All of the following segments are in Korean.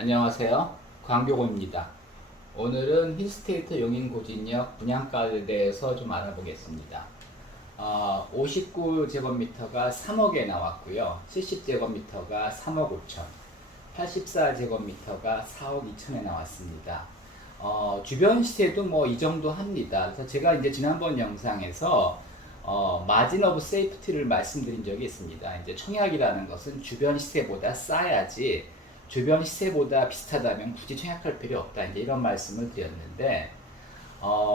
안녕하세요. 광교고입니다. 오늘은 힐스테이트 용인고진역 분양가에 대해서 좀 알아보겠습니다. 59제곱미터가 3억에 나왔고요. 70제곱미터가 3억 5천, 84제곱미터가 4억 2천에 나왔습니다. 주변 시세도 뭐 이 정도 합니다. 그래서 제가 이제 지난번 영상에서 마진 오브 세이프티를 말씀드린 적이 있습니다. 이제 청약이라는 것은 주변 시세보다 싸야지 주변 시세보다 비슷하다면 굳이 청약할 필요 없다. 이제 이런 말씀을 드렸는데,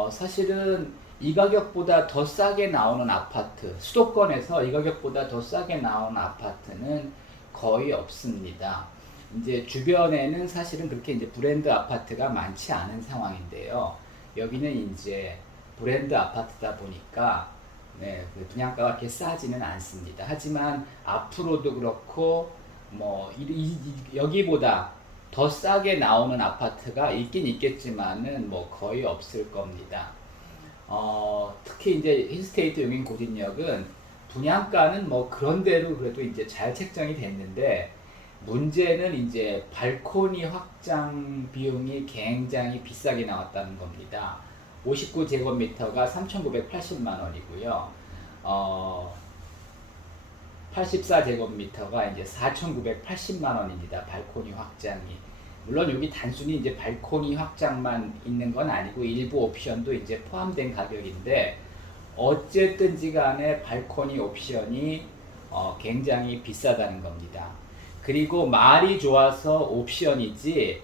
사실은 이 가격보다 더 싸게 나오는 아파트, 수도권에서 이 가격보다 더 싸게 나오는 아파트는 거의 없습니다. 이제 주변에는 사실은 그렇게 이제 브랜드 아파트가 많지 않은 상황인데요. 여기는 이제 브랜드 아파트다 보니까 네, 그 분양가가 그렇게 싸지는 않습니다. 하지만 앞으로도 그렇고 여기보다 더 싸게 나오는 아파트가 있긴 있겠지만은 뭐 거의 없을 겁니다. 특히 이제 힐스테이트 용인 고진역은 분양가는 뭐 그런대로 그래도 이제 잘 책정이 됐는데, 문제는 이제 발코니 확장 비용이 굉장히 비싸게 나왔다는 겁니다. 59제곱미터가 3,980만 원이고요. 84제곱미터가 이제 4,980만 원입니다. 발코니 확장이. 물론 여기 단순히 이제 발코니 확장만 있는 건 아니고 일부 옵션도 이제 포함된 가격인데, 어쨌든지 간에 발코니 옵션이 굉장히 비싸다는 겁니다. 그리고 말이 좋아서 옵션이지,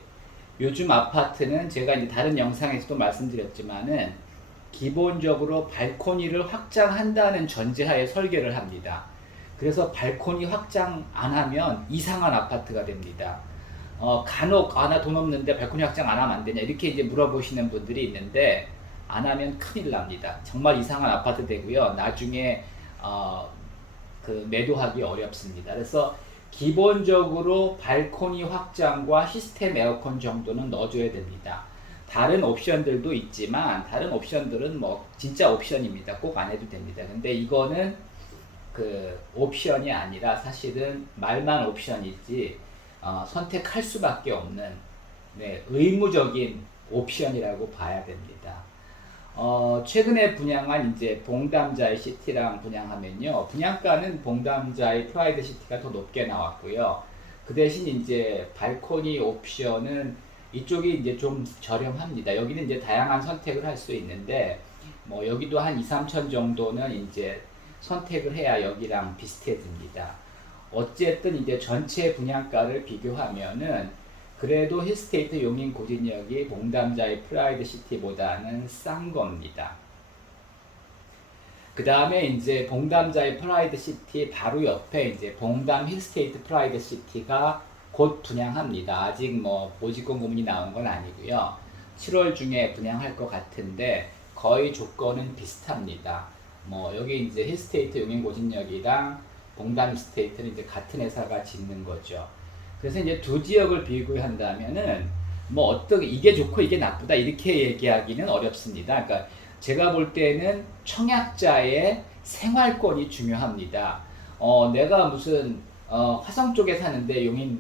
요즘 아파트는 제가 이제 다른 영상에서도 말씀드렸지만은 기본적으로 발코니를 확장한다는 전제하에 설계를 합니다. 그래서 발코니 확장 안 하면 이상한 아파트가 됩니다. 간혹 나 돈 없는데 발코니 확장 안 하면 안 되냐 이렇게 이제 물어보시는 분들이 있는데, 안 하면 큰일 납니다. 정말 이상한 아파트 되고요. 나중에 그 매도하기 어렵습니다. 그래서 기본적으로 발코니 확장과 시스템 에어컨 정도는 넣어줘야 됩니다. 다른 옵션들도 있지만 다른 옵션들은 뭐 진짜 옵션입니다. 꼭 안 해도 됩니다. 근데 이거는 그 옵션이 아니라 사실은 말만 옵션이지 선택할 수밖에 없는 네, 의무적인 옵션이라고 봐야 됩니다. 최근에 분양한 이제 봉담자이 시티랑 분양하면요, 분양가는 봉담자이 프라이드 시티가 더 높게 나왔고요. 그 대신 이제 발코니 옵션은 이쪽이 이제 좀 저렴합니다. 여기는 이제 다양한 선택을 할 수 있는데, 뭐 여기도 한 2, 3천 정도는 이제 선택을 해야 여기랑 비슷해집니다. 어쨌든 이제 전체 분양가를 비교하면은 그래도 힐스테이트 용인 고진역이 봉담자의 프라이드 시티보다는 싼 겁니다. 그 다음에 이제 봉담자의 프라이드 시티 바로 옆에 이제 봉담 힐스테이트 프라이드 시티가 곧 분양합니다. 아직 뭐 모집 공고문이 나온 건 아니고요. 7월 중에 분양할 것 같은데 거의 조건은 비슷합니다. 뭐 여기 이제 힐스테이트 용인 고진역이랑 봉담 힐스테이트는 이제 같은 회사가 짓는 거죠. 그래서 이제 두 지역을 비교한다면은 뭐 어떻게 이게 좋고 이게 나쁘다 이렇게 얘기하기는 어렵습니다. 그러니까 제가 볼 때는 청약자의 생활권이 중요합니다. 내가 무슨 화성 쪽에 사는데 용인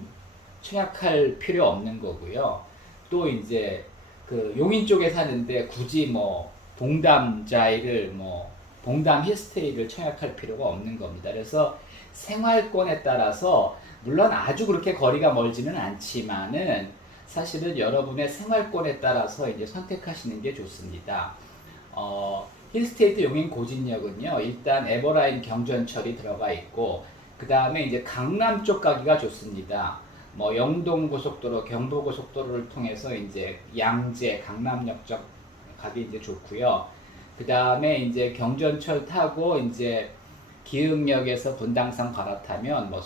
청약할 필요 없는 거고요. 또 이제 그 용인 쪽에 사는데 굳이 뭐 봉담자이를 뭐 봉담 힐스테이를 청약할 필요가 없는 겁니다. 그래서 생활권에 따라서 물론 아주 그렇게 거리가 멀지는 않지만은 사실은 여러분의 생활권에 따라서 이제 선택하시는 게 좋습니다. 힐스테이트 용인 고진역은요, 일단 에버라인 경전철이 들어가 있고, 그 다음에 이제 강남 쪽 가기가 좋습니다. 뭐 영동 고속도로, 경부 고속도로를 통해서 이제 양재, 강남역 쪽 가기 이제 좋고요. 그 다음에 이제 경전철 타고 이제 기흥역에서 분당선 갈아타면 뭐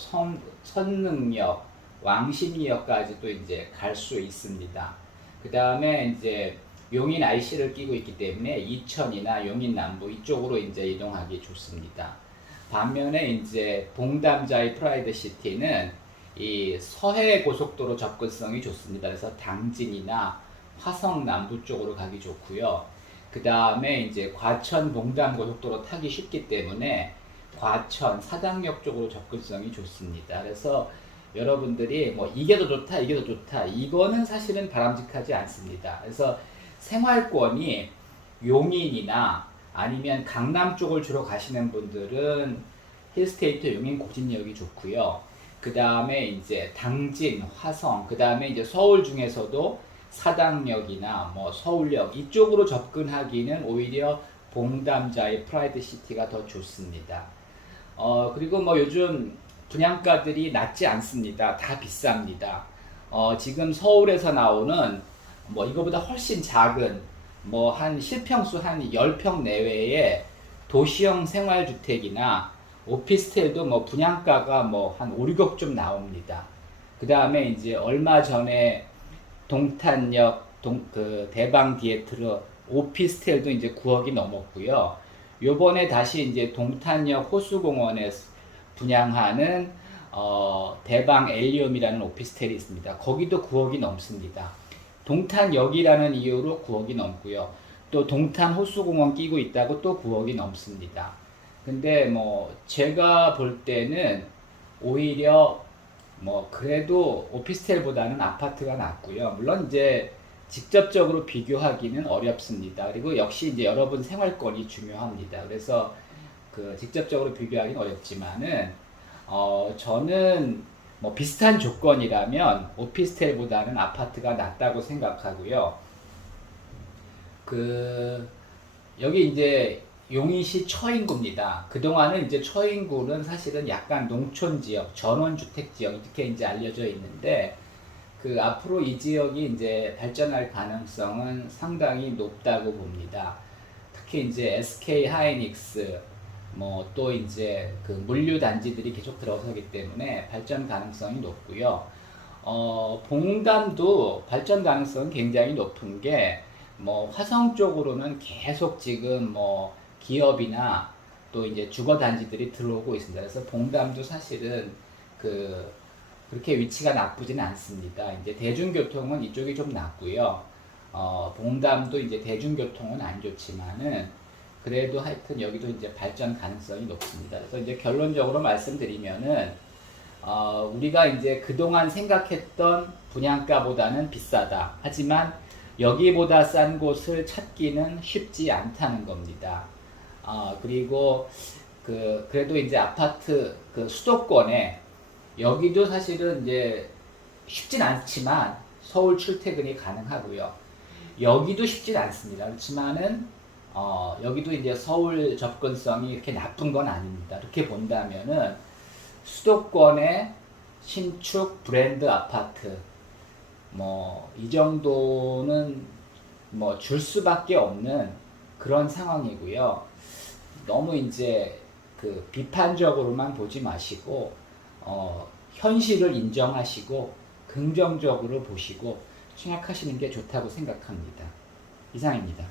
선릉역, 왕십리역까지도 이제 갈 수 있습니다. 그 다음에 이제 용인 IC를 끼고 있기 때문에 이천이나 용인 남부 이쪽으로 이제 이동하기 좋습니다. 반면에 이제 봉담자의 프라이드 시티는 이 서해 고속도로 접근성이 좋습니다. 그래서 당진이나 화성 남부 쪽으로 가기 좋고요. 그 다음에 이제 과천 봉담 고속도로 타기 쉽기 때문에 과천 사당역 쪽으로 접근성이 좋습니다. 그래서 여러분들이 뭐 이게 더 좋다, 이게 더 좋다, 이거는 사실은 바람직하지 않습니다. 그래서 생활권이 용인이나 아니면 강남 쪽을 주로 가시는 분들은 힐스테이트 용인 고진역이 좋고요. 그 다음에 이제 당진, 화성, 그 다음에 이제 서울 중에서도 사당역이나 뭐 서울역 이쪽으로 접근하기는 오히려 봉담자의 프라이드 시티가 더 좋습니다. 그리고 뭐 요즘 분양가들이 낮지 않습니다. 다 비쌉니다. 지금 서울에서 나오는 뭐 이거보다 훨씬 작은 뭐 한 실평수 한 10평 내외의 도시형 생활주택이나 오피스텔도 뭐 분양가가 뭐 한 5, 6억 좀 나옵니다. 그 다음에 이제 얼마 전에 동탄역 그 대방 디에트르 오피스텔도 이제 9억이 넘었고요. 요번에 다시 이제 동탄역 호수공원에 분양하는 대방 엘리움이라는 오피스텔이 있습니다. 거기도 9억이 넘습니다. 동탄역이라는 이유로 9억이 넘고요. 또 동탄 호수공원 끼고 있다고 또 9억이 넘습니다. 근데 뭐 제가 볼 때는 오히려 뭐 그래도 오피스텔보다는 아파트가 낫고요. 물론 이제 직접적으로 비교하기는 어렵습니다. 그리고 역시 이제 여러분 생활권이 중요합니다. 그래서 그 직접적으로 비교하기는 어렵지만은 저는 뭐 비슷한 조건이라면 오피스텔보다는 아파트가 낫다고 생각하고요. 그 여기 이제 용인시 처인구입니다. 그동안은 이제 처인구는 사실은 약간 농촌 지역, 전원주택 지역 이렇게 이제 알려져 있는데 그 앞으로 이 지역이 이제 발전할 가능성은 상당히 높다고 봅니다. 특히 이제 SK 하이닉스 뭐 또 이제 그 물류 단지들이 계속 들어서기 때문에 발전 가능성이 높고요. 봉담도 발전 가능성은 굉장히 높은 게 뭐 화성 쪽으로는 계속 지금 뭐 기업이나 또 이제 주거 단지들이 들어오고 있습니다. 그래서 봉담도 사실은 그렇게 위치가 나쁘지는 않습니다. 이제 대중교통은 이쪽이 좀 낫고요. 봉담도 이제 대중교통은 안 좋지만은 그래도 하여튼 여기도 이제 발전 가능성이 높습니다. 그래서 이제 결론적으로 말씀드리면은 우리가 이제 그동안 생각했던 분양가보다는 비싸다. 하지만 여기보다 싼 곳을 찾기는 쉽지 않다는 겁니다. 그리고 그래도 이제 아파트 수도권에 여기도 사실은 이제 쉽진 않지만 서울 출퇴근이 가능하고요. 여기도 쉽진 않습니다. 그렇지만은 여기도 이제 서울 접근성이 이렇게 나쁜 건 아닙니다. 이렇게 본다면은 수도권의 신축 브랜드 아파트 뭐 이 정도는 뭐 줄 수밖에 없는 그런 상황이고요. 너무 이제 비판적으로만 보지 마시고 현실을 인정하시고 긍정적으로 보시고 생각하시는 게 좋다고 생각합니다. 이상입니다.